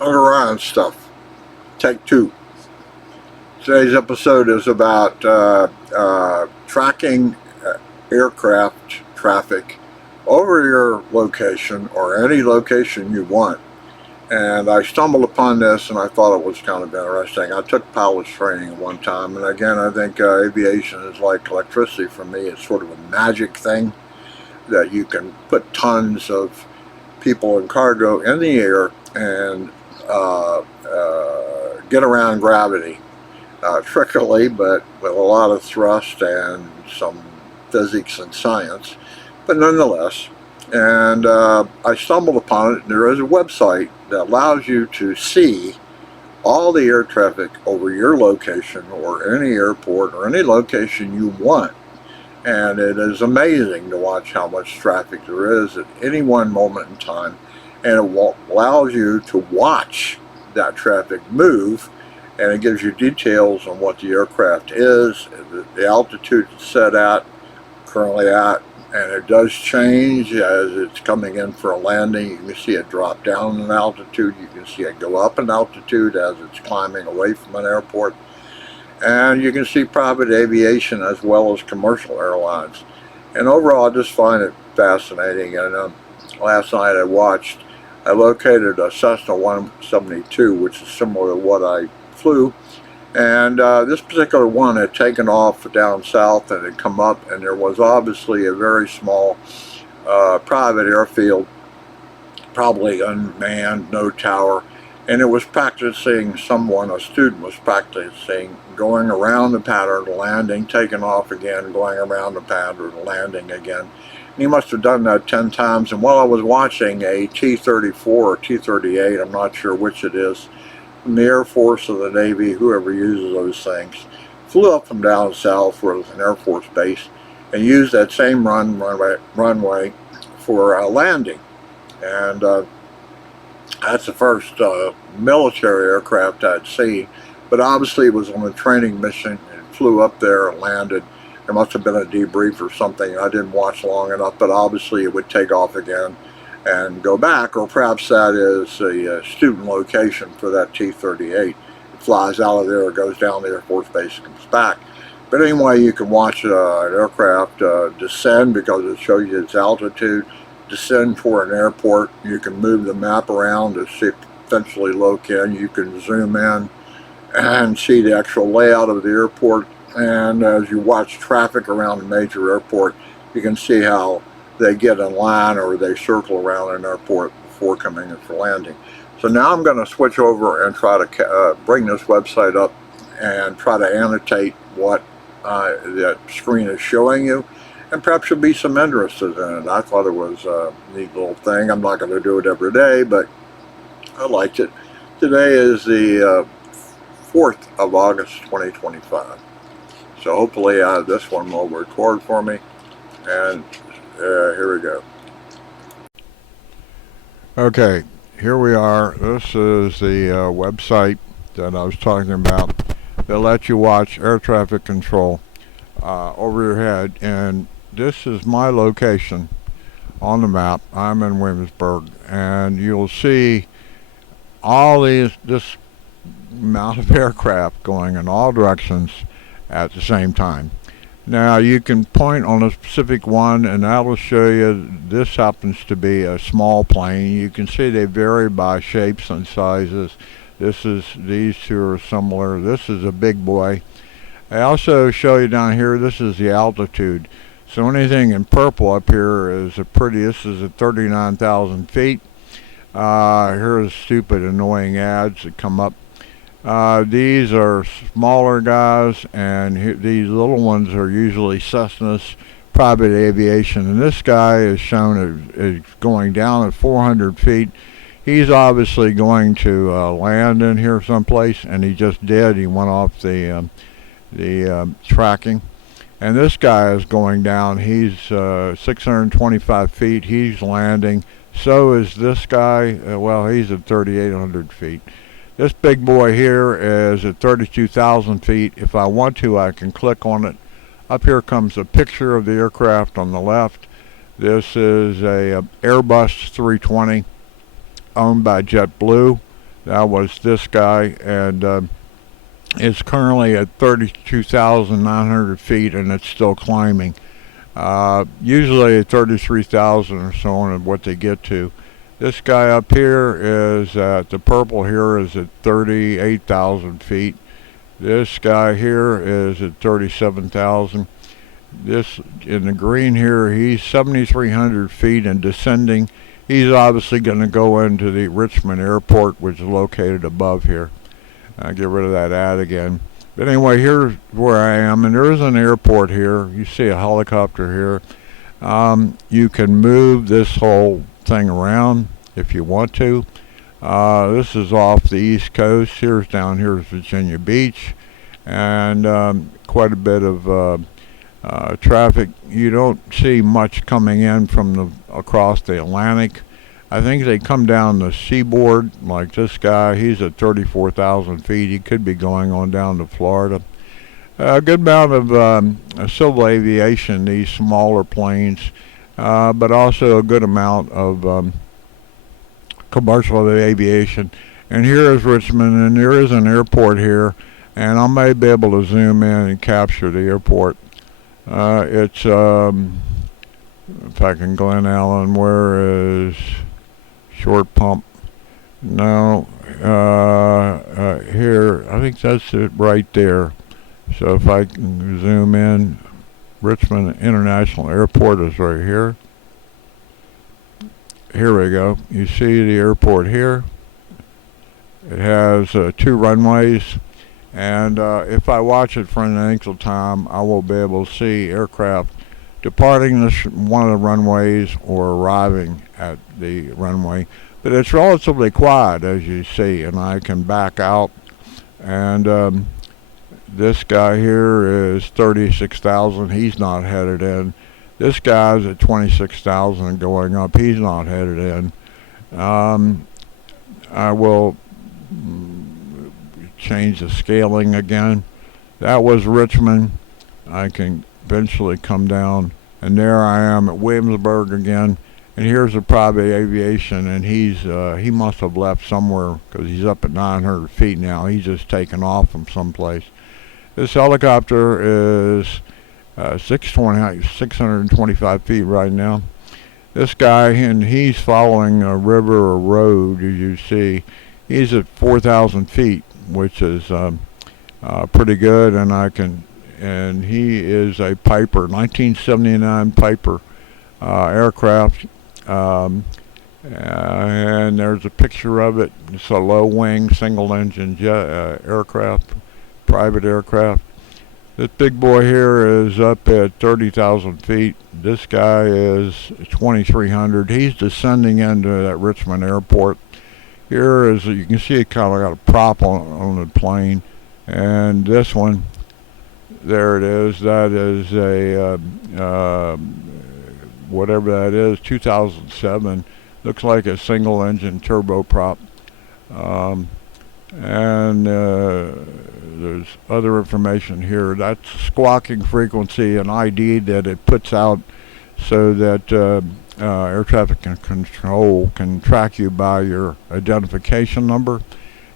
Orion stuff. Take two. Today's episode is about tracking aircraft traffic over your location or any location you want. And I stumbled upon this and I thought it was kind of interesting. I took pilot's training one time, and again, I think aviation is like electricity for me. It's sort of a magic thing that you can put tons of people and cargo in the air and get around gravity. Trickily, but with a lot of thrust and some physics and science, but nonetheless. And I stumbled upon it, and there is a website that allows you to see all the air traffic over your location or any airport or any location you want. And it is amazing to watch how much traffic there is at any one moment in time, and it allows you to watch that traffic move, and it gives you details on what the aircraft is, the altitude it's set at, currently at, and it does change as it's coming in for a landing. You can see it drop down in altitude, you can see it go up in altitude as it's climbing away from an airport, and you can see private aviation as well as commercial airlines. And overall, I just find it fascinating. And last night I located a Cessna 172, which is similar to what I flew, and this particular one had taken off down south and had come up, and there was obviously a very small private airfield, probably unmanned, no tower, and it was practicing, a student was practicing going around the pattern, landing, taking off again, going around the pattern, landing again. And he must have done that 10 times, and while I was watching, a T-34 or T-38, I'm not sure which it is, from the Air Force or the Navy, whoever uses those things, flew up from down south where it was an Air Force base and used that same runway for landing. And that's the first military aircraft I'd seen, but obviously it was on a training mission. It flew up there and landed. There must have been a debrief or something. I didn't watch long enough, but obviously it would take off again and go back, or perhaps that is a student location for that T-38. It flies out of there, goes down the Air Force Base, and comes back. But anyway, you can watch an aircraft descend because it shows you its altitude, descend toward an airport. You can move the map around to see potentially locate. You can zoom in and see the actual layout of the airport. And as you watch traffic around a major airport, you can see how they get in line or they circle around an airport before coming in for landing. So now I'm going to switch over and try to bring this website up and try to annotate what that screen is showing you, and perhaps you'll be some interested in it. I thought it was a neat little thing. I'm not going to do it every day, but I liked it. Today is the 4th of August 2025. So hopefully this one will record for me, and here we go. Okay, here we are. This is the website that I was talking about that lets you watch air traffic control over your head. And this is my location on the map. I'm in Williamsburg, and you'll see all this amount of aircraft going in all directions at the same time. Now you can point on a specific one, and that will show you this happens to be a small plane. You can see they vary by shapes and sizes. These two are similar. This is a big boy. I also show you down here, this is the altitude. So anything in purple up here is this is at 39,000 feet. Here's stupid annoying ads that come up. These are smaller guys, and these little ones are usually Cessnas, private aviation. And this guy is shown as going down at 400 feet. He's obviously going to land in here someplace, and he just did. He went off the tracking. And this guy is going down. He's 625 feet. He's landing. So is this guy. He's at 3,800 feet. This big boy here is at 32,000 feet. If I want to, I can click on it. Up here comes a picture of the aircraft on the left. This is a Airbus 320 owned by JetBlue. That was this guy, and it's currently at 32,900 feet, and it's still climbing. Usually at 33,000 or so on what they get to. This guy up here is at, the purple here is at 38,000 feet. This guy here is at 37,000. This in the green here, he's 7,300 feet and descending. He's obviously going to go into the Richmond Airport, which is located above here. I'll get rid of that ad again. But anyway, here's where I am, and there is an airport here. You see a helicopter here. You can move this whole thing around if you want to. This is off the East Coast. Here's down here is Virginia Beach, and quite a bit of traffic. You don't see much coming in from across the Atlantic. I think they come down the seaboard, like this guy. He's at 34,000 feet. He could be going on down to Florida. A good amount of civil aviation, these smaller planes, but also a good amount of commercial aviation. And here is Richmond, and there is an airport here, and I may be able to zoom in and capture the airport. It's, if I can, Glen Allen, where is Short Pump? No, here, I think that's it right there. So if I can zoom in, Richmond International Airport is right here. Here we go. You see the airport here. It has 2 runways. And if I watch it for an length of time, I will be able to see aircraft departing one of the runways or arriving at the runway. But it's relatively quiet, as you see, and I can back out. And this guy here is 36,000. He's not headed in. This guy's at 26,000 going up. He's not headed in. I will change the scaling again. That was Richmond. I can eventually come down, and there I am at Williamsburg again. And here's a private aviation, and he must have left somewhere because he's up at 900 feet now. He's just taken off from someplace. This helicopter is 625 feet right now. This guy, and he's following a river or road, as you see. He's at 4,000 feet, which is pretty good, and he is a Piper, 1979 Piper aircraft, and there's a picture of it. It's a low-wing, single-engine aircraft, private aircraft. This big boy here is up at 30,000 feet. This guy is 2,300. He's descending into that Richmond Airport. Here is, you can see it kind of got a prop on the plane, and this one, there it is. That is a whatever that is, 2007. Looks like a single-engine turboprop. And there's other information here. That's squawking frequency, an ID that it puts out so that air traffic control can track you by your identification number.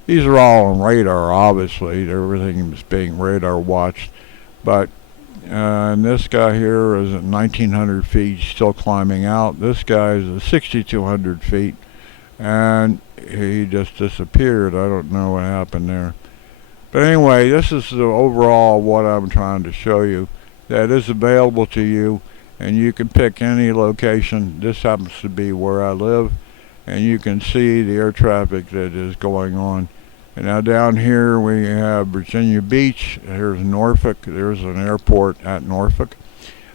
These are all on radar, obviously. Everything is being radar watched. But and this guy here is at 1,900 feet, still climbing out. This guy is at 6,200 feet, and he just disappeared. I don't know what happened there. But anyway, this is the overall what I'm trying to show you. That is available to you, and you can pick any location. This happens to be where I live, and you can see the air traffic that is going on. And now down here we have Virginia Beach. Here's Norfolk. There's an airport at Norfolk.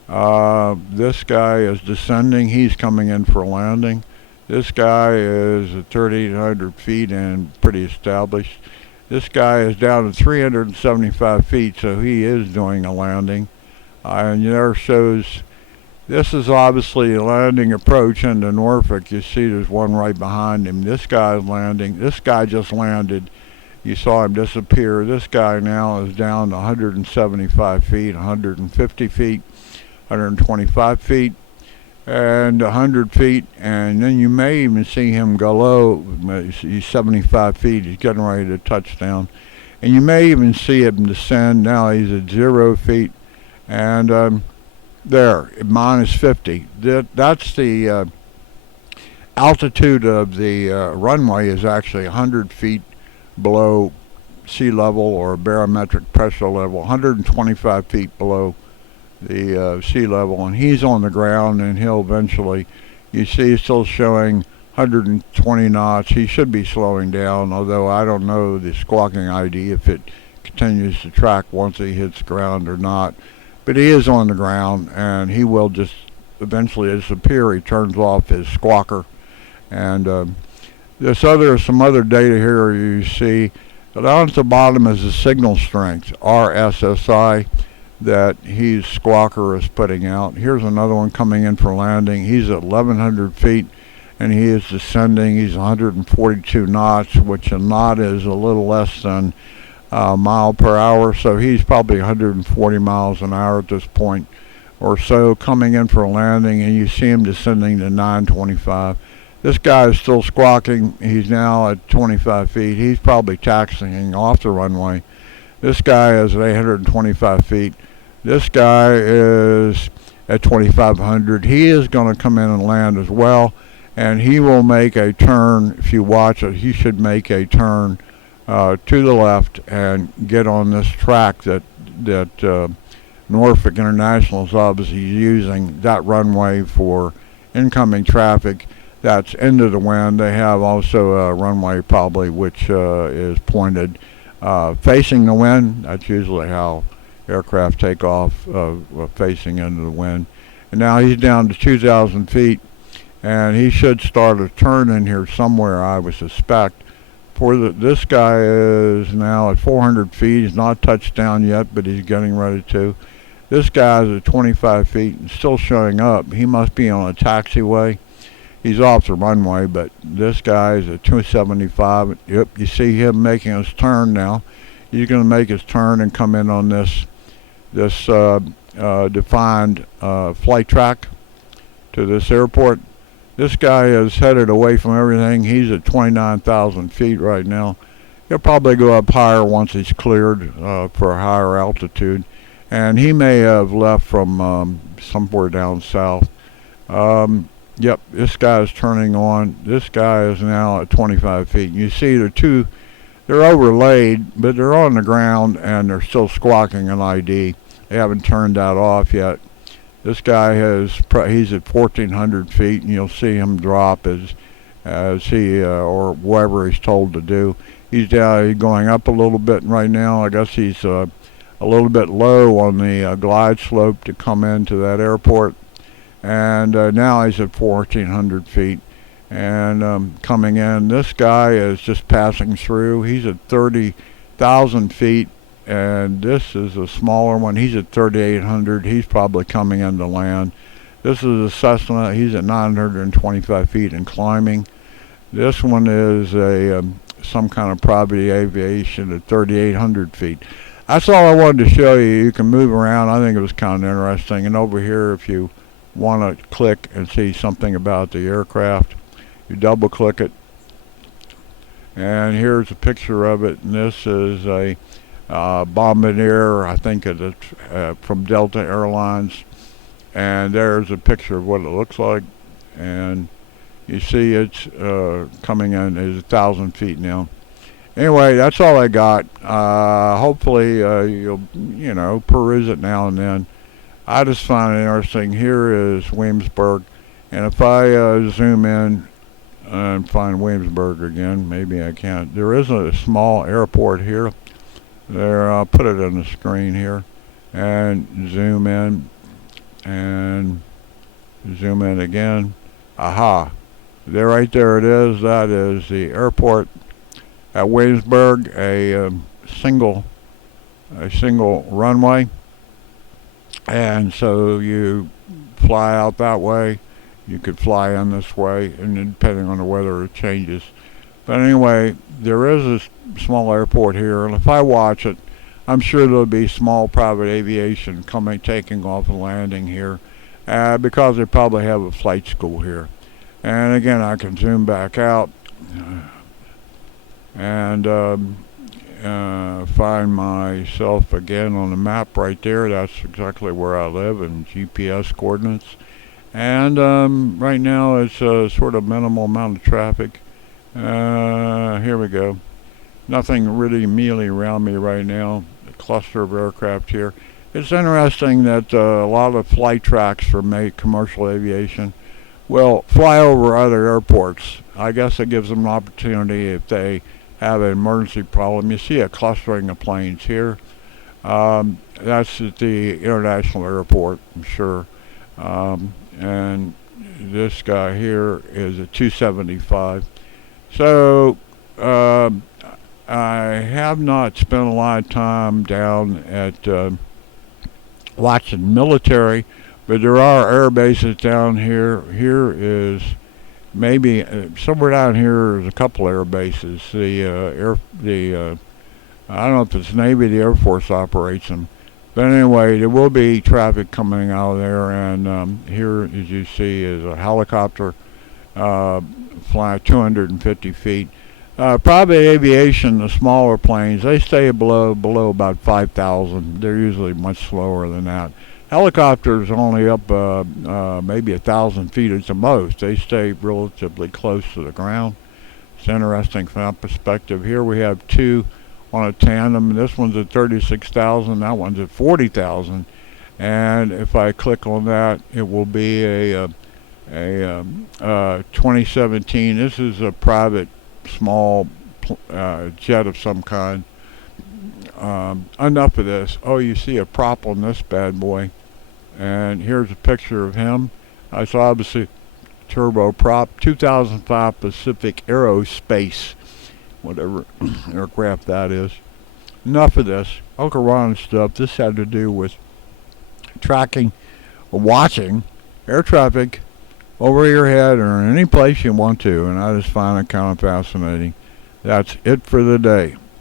This guy is descending. He's coming in for a landing. This guy is at 3,800 feet and pretty established. This guy is down at 375 feet, so he is doing a landing. And there shows, this is obviously a landing approach into Norfolk. You see there's one right behind him. This guy is landing. This guy just landed. You saw him disappear. This guy now is down to 175 feet, 150 feet, 125 feet. and 100 feet, and then you may even see him go low. He's 75 feet. He's getting ready to touch down, and you may even see him descend. Now he's at 0 feet, and there, minus 50. That's the altitude of the runway is actually 100 feet below sea level or barometric pressure level, 125 feet below the sea level, and he's on the ground, and he'll eventually, you see he's still showing 120 knots. He should be slowing down, although I don't know the squawking ID if it continues to track once he hits ground or not. But he is on the ground, and he will just eventually disappear. He turns off his squawker. And some other data here you see. Down at the bottom is the signal strength, RSSI, that his squawker is putting out. Here's another one coming in for landing. He's at 1,100 feet, and he is descending. He's 142 knots, which a knot is a little less than a mile per hour, so he's probably 140 miles an hour at this point or so, coming in for a landing, and you see him descending to 925. This guy is still squawking. He's now at 25 feet. He's probably taxiing off the runway. This guy is at 825 feet. This guy is at 2,500. He is going to come in and land as well, and he will make a turn. If you watch it, he should make a turn to the left and get on this track that Norfolk International is obviously using, that runway for incoming traffic. That's into the wind. They have also a runway probably which is pointed facing the wind. That's usually how aircraft take off, facing into the wind. And now he's down to 2,000 feet, and he should start a turn in here somewhere, I would suspect. This guy is now at 400 feet. He's not touched down yet, but he's getting ready to. This guy is at 25 feet and still showing up. He must be on a taxiway. He's off the runway, but this guy is at 275. Yep, you see him making his turn now. He's going to make his turn and come in on this defined flight track to this airport. This guy is headed away from everything. He's at 29,000 feet right now. He'll probably go up higher once he's cleared for a higher altitude. And he may have left from somewhere down south. Yep, this guy is turning on. This guy is now at 25 feet. You see they're overlaid, but they're on the ground and they're still squawking an ID. They haven't turned that off yet. This guy he's at 1,400 feet, and you'll see him drop as he or whatever he's told to do. He's going up a little bit right now. I guess he's a little bit low on the glide slope to come into that airport. And now he's at 1,400 feet and coming in. This guy is just passing through. He's at 30,000 feet, and this is a smaller one. He's at 3,800. He's probably coming in to land. This is a Cessna. He's at 925 feet and climbing. This one is some kind of private aviation at 3,800 feet. That's all I wanted to show you. You can move around. I think it was kind of interesting. And over here, if you want to click and see something about the aircraft, you double click it, and here's a picture of it. And this is a Bombardier, I think it's from Delta Airlines, and there's a picture of what it looks like. And you see it's coming in is 1,000 feet now. Anyway, that's all I got. Hopefully you'll peruse it now and then. I just find it interesting. Here is Williamsburg, and if I zoom in and find Williamsburg again, maybe I can't. There is a small airport here. There, I'll put it on the screen here, and zoom in, and zoom in again. Aha! There, right there it is. That is the airport at Williamsburg. A single runway. And so you fly out that way. You could fly in this way, and depending on the weather, it changes. But anyway, there is a small airport here, and if I watch it, I'm sure there'll be small private aviation taking off and landing here. because they probably have a flight school here. And again, I can zoom back out and find myself again on the map right there. That's exactly where I live in GPS coordinates. And right now it's a sort of minimal amount of traffic. Here we go. Nothing really immediately around me right now. A cluster of aircraft here. It's interesting that a lot of flight tracks for commercial aviation will fly over other airports. I guess it gives them an opportunity if they have an emergency problem. You see a clustering of planes here. That's at the international airport, I'm sure. And this guy here is a 275. So I have not spent a lot of time down at watching military, but there are air bases down here. Here is maybe somewhere down here is a couple air bases. I don't know if it's Navy, the Air Force operates them. But anyway, there will be traffic coming out of there, and here, as you see, is a helicopter flying 250 feet. Private aviation, the smaller planes, they stay below about 5,000. They're usually much slower than that. Helicopters only up maybe 1,000 feet at the most. They stay relatively close to the ground. It's interesting from that perspective. Here we have two on a tandem. This one's at 36,000. That one's at 40,000. And if I click on that, it will be a 2017. This is a private small jet of some kind. Enough of this. Oh, you see a prop on this bad boy. And here's a picture of him. It's obviously turboprop. 2005 Pacific Aerospace, whatever aircraft that is. Enough of this Okarana stuff. This had to do with tracking, watching air traffic over your head or in any place you want to, and I just find it kind of fascinating. That's it for the day.